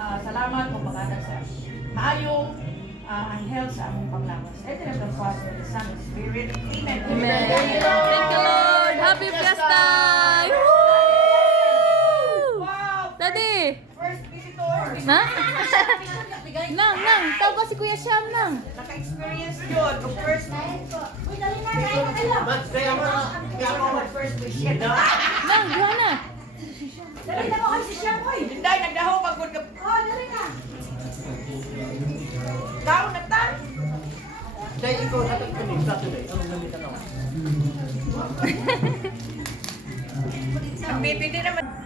salamat kung pagkatag sa maayong ang health sa among panglawas. Ito na the Father, the Son, and the Spirit. Amen. Amen. Thank you, Lord. Happy Fiesta! Wow! Daddy! First visitor. Na? Nang. Tawag ko si Kuya Siam, nang. Naka-experience yun. Yung first first vision. Nang, Johanna. Dali na mo kasi si Siam, hoy. Hindi, nagdaho pagod ka. Dali na. Tao na ta. Dahil ikaw natin kami Saturday, anong gamitan naman? Ang BPD naman.